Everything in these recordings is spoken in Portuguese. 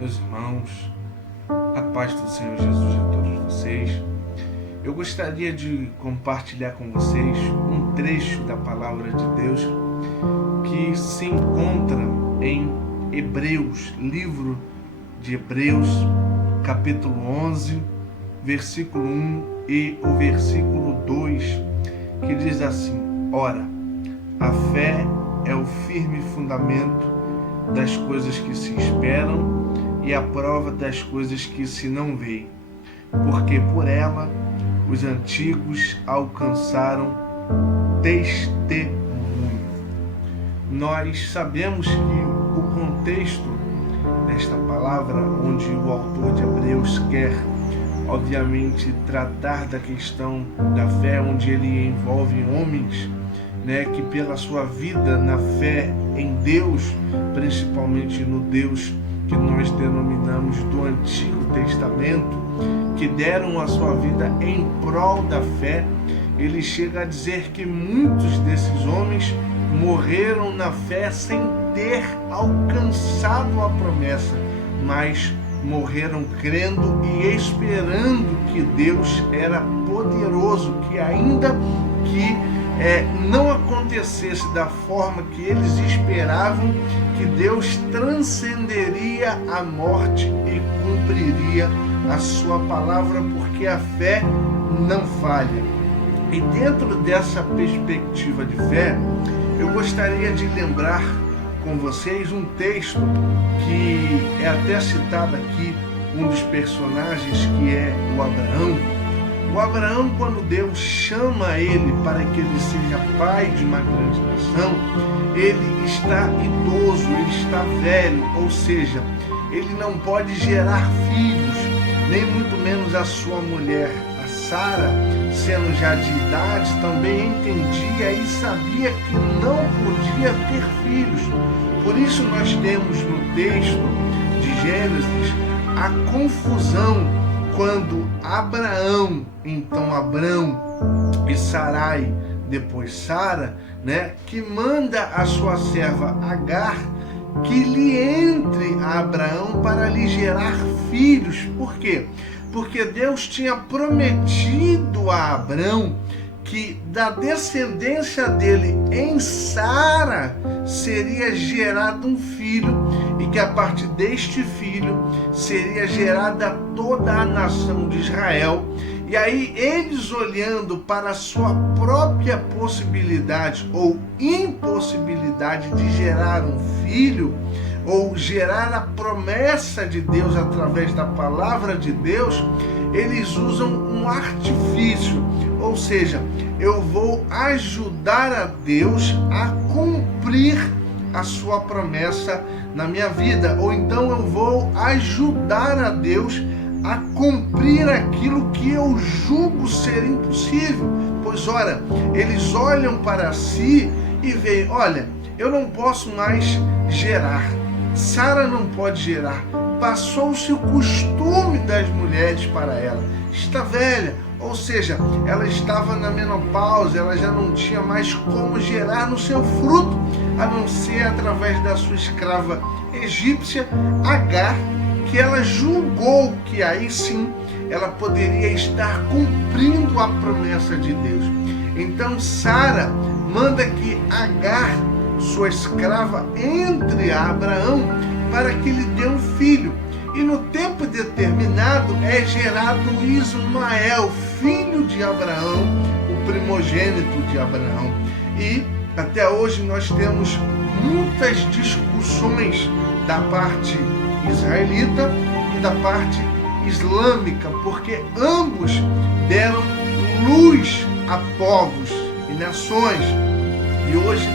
meus irmãos, a paz do Senhor Jesus a todos vocês. Eu gostaria de compartilhar com vocês um trecho da Palavra de Deus que se encontra em Hebreus, livro de Hebreus, capítulo 11, versículo 1 e o versículo 2, que diz assim: Ora, a fé é o firme fundamento das coisas que se esperam e a prova das coisas que se não veem, porque por ela os antigos alcançaram testemunho. Nós sabemos que o contexto desta palavra, onde o autor de Hebreus quer, obviamente, tratar da questão da fé, onde ele envolve homens, que pela sua vida na fé em Deus, principalmente no Deus que nós denominamos do Antigo Testamento, que deram a sua vida em prol da fé, ele chega a dizer que muitos desses homens morreram na fé sem ter alcançado a promessa, mas morreram crendo e esperando que Deus era poderoso, que ainda que não acontecesse da forma que eles esperavam, que Deus transcenderia a morte e cumpriria a sua palavra, porque a fé não falha. E dentro dessa perspectiva de fé, eu gostaria de lembrar com vocês um texto que é até citado aqui, um dos personagens, que é o Abraão. O Abraão, quando Deus chama ele para que ele seja pai de uma grande nação, ele está idoso, ele está velho, ou seja, ele não pode gerar filhos, nem muito menos a sua mulher, a Sara, sendo já de idade, também entendia e sabia que não podia ter filhos. Por isso nós temos no texto de Gênesis a confusão quando Abraão, então Abrão, e Sarai, depois Sara, que manda a sua serva Agar que lhe entre a Abraão para lhe gerar filhos. Por quê? Porque Deus tinha prometido a Abrão que da descendência dele em Sara seria gerado um filho, e que a partir deste filho seria gerada toda a nação de Israel. E aí eles, olhando para a sua própria possibilidade ou impossibilidade de gerar um filho, ou gerar a promessa de Deus através da palavra de Deus, eles usam um artifício, ou seja, eu vou ajudar a Deus a cumprir a sua promessa na minha vida, ou então eu vou ajudar a Deus a cumprir aquilo que eu julgo ser impossível. Pois ora, eles olham para si e veem: olha, eu não posso mais gerar, Sara não pode gerar, passou-se o costume das mulheres para ela, está velha, ou seja, ela estava na menopausa, ela já não tinha mais como gerar no seu fruto, a não ser através da sua escrava egípcia, Agar, que ela julgou que aí sim ela poderia estar cumprindo a promessa de Deus. Então Sara manda que Agar, sua escrava, entre a Abraão para que lhe dê um filho. E no tempo determinado é gerado Ismael, filho de Abraão, o primogênito de Abraão. E até hoje nós temos muitas discussões da parte israelita e da parte islâmica, porque ambos deram luz a povos e nações. E hoje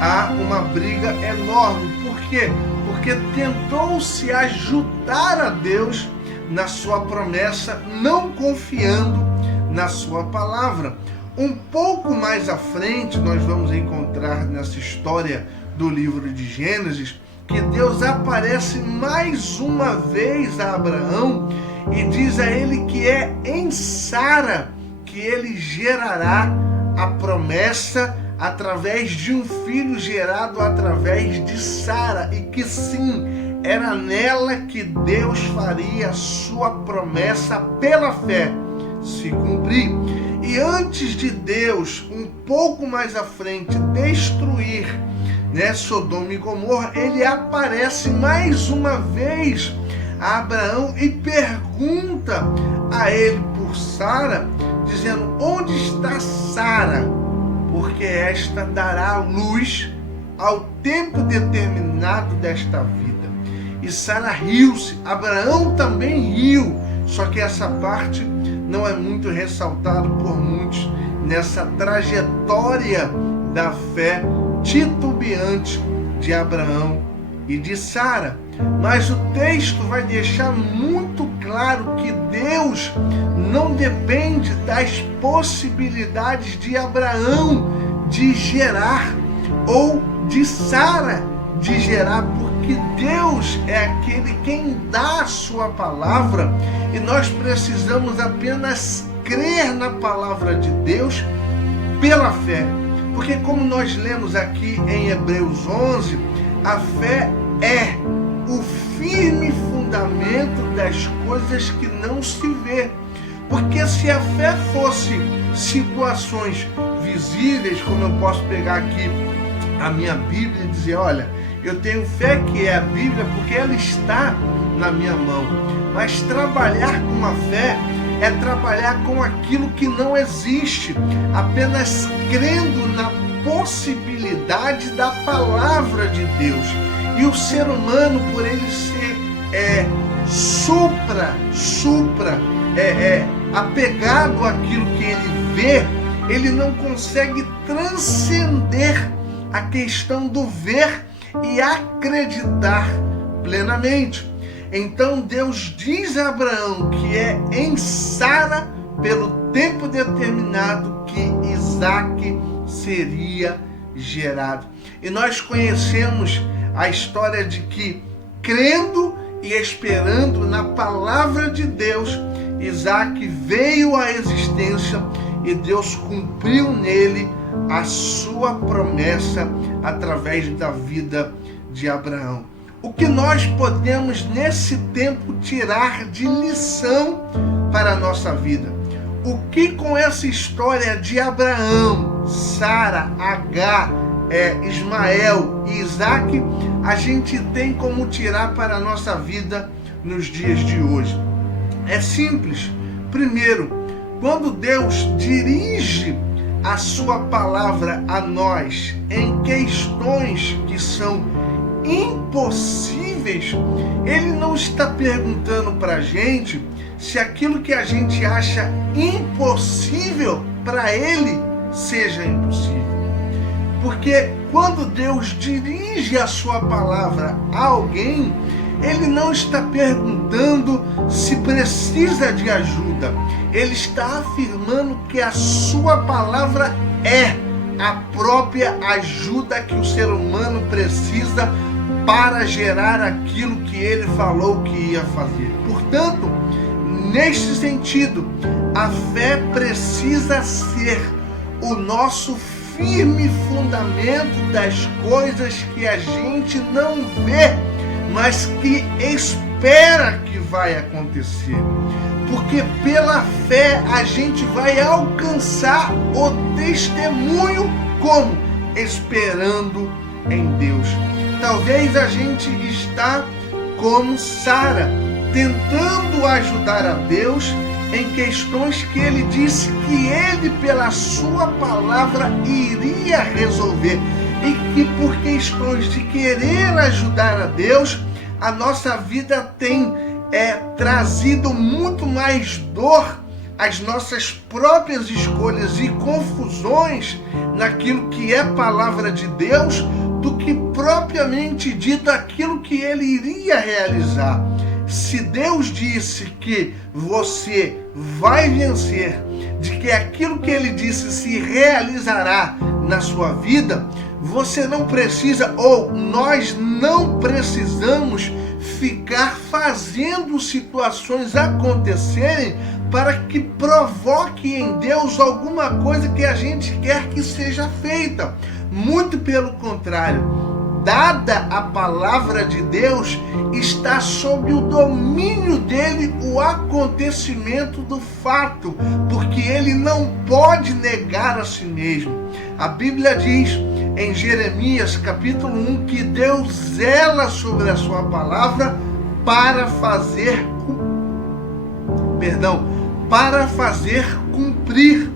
há uma briga enorme. Por quê? Porque tentou-se ajudar a Deus na sua promessa, não confiando na sua palavra. Um pouco mais à frente, nós vamos encontrar nessa história do livro de Gênesis que Deus aparece mais uma vez a Abraão e diz a ele que é em Sara que ele gerará a promessa através de um filho gerado através de Sara, e que sim, era nela que Deus faria a sua promessa pela fé se cumprir. E antes de Deus, um pouco mais à frente, destruir, Sodoma e Gomorra, ele aparece mais uma vez a Abraão e pergunta a ele por Sara, dizendo: onde está Sara? Porque esta dará luz ao tempo determinado desta vida. E Sara riu-se, Abraão também riu, só que essa parte não é muito ressaltada por muitos nessa trajetória da fé titubeante de Abraão e de Sara. Mas o texto vai deixar muito claro que Deus não depende das possibilidades de Abraão de gerar ou de Sara de gerar, porque Deus é aquele quem dá a sua palavra e nós precisamos apenas crer na palavra de Deus pela fé. Porque como nós lemos aqui em Hebreus 11, a fé é o firme fundamento das coisas que não se vê. Porque se a fé fosse situações visíveis, como eu posso pegar aqui a minha Bíblia e dizer: olha, eu tenho fé que é a Bíblia porque ela está na minha mão. Mas trabalhar com a fé é trabalhar com aquilo que não existe, apenas crendo na possibilidade da palavra de Deus. E o ser humano, por ele ser apegado àquilo que ele vê, ele não consegue transcender a questão do ver e acreditar plenamente. Então Deus diz a Abraão que é em Sara, pelo tempo determinado, que Isaque seria gerado. E nós conhecemos a história de que, crendo e esperando na palavra de Deus, Isaque veio à existência e Deus cumpriu nele a sua promessa através da vida de Abraão. O que nós podemos nesse tempo tirar de lição para a nossa vida? O que com essa história de Abraão, Sara, Agar, Ismael e Isaque, a gente tem como tirar para a nossa vida nos dias de hoje? É simples. Primeiro, quando Deus dirige a sua palavra a nós em questões que são impossíveis, ele não está perguntando para a gente se aquilo que a gente acha impossível para ele seja impossível. Porque quando Deus dirige a sua palavra a alguém, ele não está perguntando se precisa de ajuda. Ele está afirmando que a sua palavra é a própria ajuda que o ser humano precisa para gerar aquilo que ele falou que ia fazer. Portanto, neste sentido, a fé precisa ser o nosso firme fundamento das coisas que a gente não vê, mas que espera que vai acontecer. Porque pela fé a gente vai alcançar o testemunho como? Esperando em Deus. Talvez a gente está como Sara, tentando ajudar a Deus em questões que ele disse que ele, pela sua palavra, iria resolver. E que por questões de querer ajudar a Deus, a nossa vida tem trazido muito mais dor às nossas próprias escolhas e confusões naquilo que é palavra de Deus, do que propriamente dito aquilo que ele iria realizar. Se Deus disse que você vai vencer, de que aquilo que ele disse se realizará na sua vida, você não precisa, ou nós não precisamos ficar fazendo situações acontecerem para que provoque em Deus alguma coisa que a gente quer que seja feita. Muito pelo contrário, dada a palavra de Deus, está sob o domínio dele o acontecimento do fato, porque ele não pode negar a si mesmo. A Bíblia diz em Jeremias capítulo 1 que Deus zela sobre a sua palavra para fazer cumprir.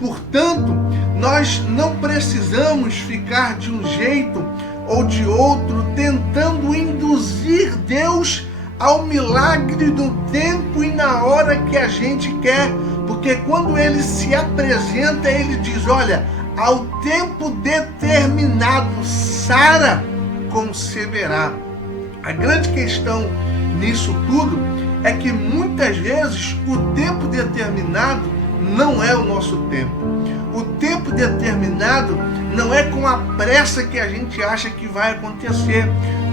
Portanto, nós não precisamos ficar de um jeito ou de outro tentando induzir Deus ao milagre do tempo e na hora que a gente quer, porque quando ele se apresenta, ele diz: olha, ao tempo determinado Sara conceberá. A grande questão nisso tudo é que muitas vezes o tempo determinado não é o nosso tempo. O tempo determinado não é com a pressa que a gente acha que vai acontecer.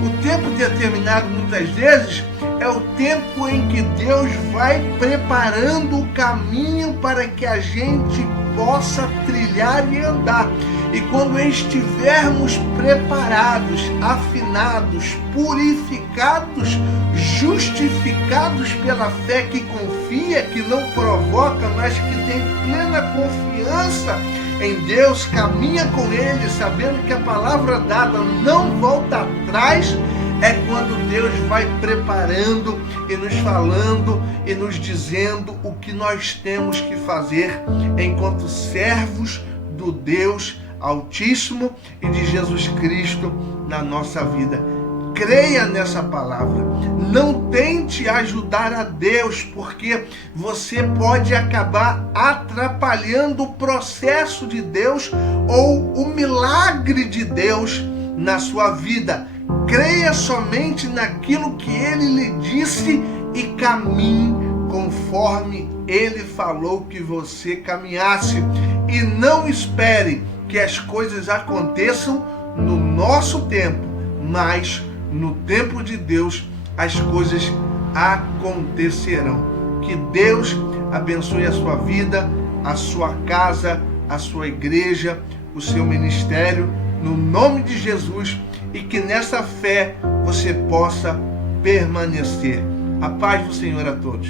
O tempo determinado muitas vezes é o tempo em que Deus vai preparando o caminho para que a gente possa trilhar e andar. E quando estivermos preparados, afinados, purificados, justificados pela fé que confia, que não provoca, mas que tem plena confiança em Deus, caminha com Ele, sabendo que a palavra dada não volta atrás, é quando Deus vai preparando e nos falando e nos dizendo o que nós temos que fazer enquanto servos do Deus Altíssimo e de Jesus Cristo na nossa vida. Creia nessa palavra. Não tente ajudar a Deus, porque você pode acabar atrapalhando o processo de Deus ou o milagre de Deus na sua vida. Creia somente naquilo que Ele lhe disse e caminhe conforme Ele falou que você caminhasse. E não espere que as coisas aconteçam no nosso tempo, mas no tempo de Deus as coisas acontecerão. Que Deus abençoe a sua vida, a sua casa, a sua igreja, o seu ministério, no nome de Jesus, e que nessa fé você possa permanecer. A paz do Senhor a todos.